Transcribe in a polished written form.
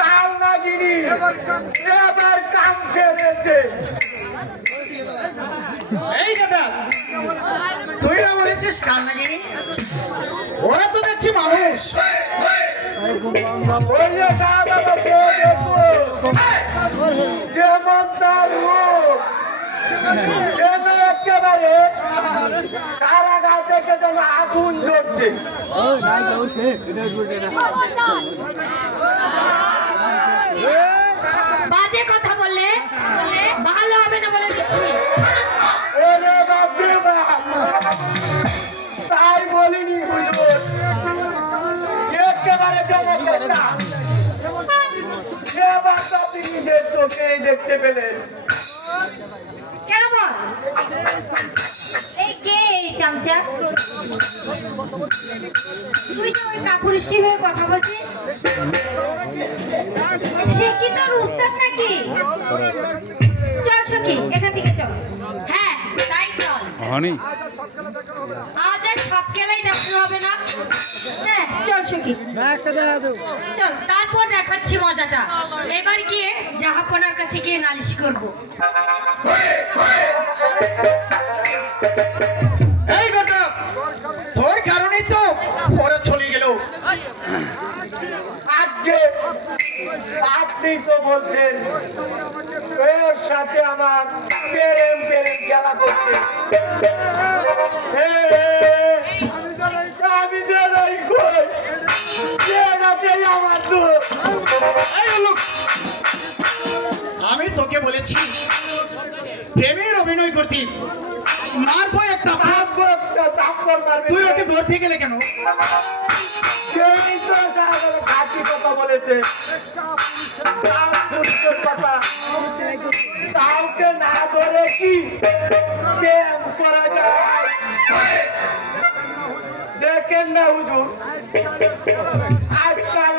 কাল নাগিনি এবার কাম ছেড়েছে। এই দাদা, তুই না বলেছিস কাল নাগিনি? ওরা তো দেখছি মানুষ। যেমন তার রূপ যেন একেবারে সারা গা থেকে যেন আগুন জ্বলছে। বাজে কথা বললে ভালো হবে না বলে দিচ্ছি। ওরে বাপরে বাপ, তাই বলিনি বুঝবো একেবারে জনতা। এবার তো আপনি নিজের চোখেই দেখতে পেলেন। কেন বল? এই কে এই চামচা? তুই তো ওই কাপুরুষটি হয়ে কথা বলছিস। সে কি তোর উস্তাদ নাকি? চল সখী, এখান থেকে চল। হ্যাঁ তাই চল। আজ আর সব খেলাই দেখতে হবে না। হ্যাঁ চল সখী, চল। তারপর দেখাচ্ছি মজাটা। এবার গিয়ে জাহাপনার কাছে গিয়ে নালিশ করব। এই কথা, তোর কারণেই তো ওরা চলে গেল। আজকে আপনি তো বলছেন ওর সাথে আমার প্রেম খেলা করতে। আমি জানাই কই আমার তো। আমি তোকে বলেছি প্রেমের অভিনয় করতে, মারবো একটা। তুই ওকে ধরতে গেলে কেন? ঘাটি কথা বলেছে, কাউকে না ধরে কি প্রেম করা যায়? দেখেন না হুজুর, আজকাল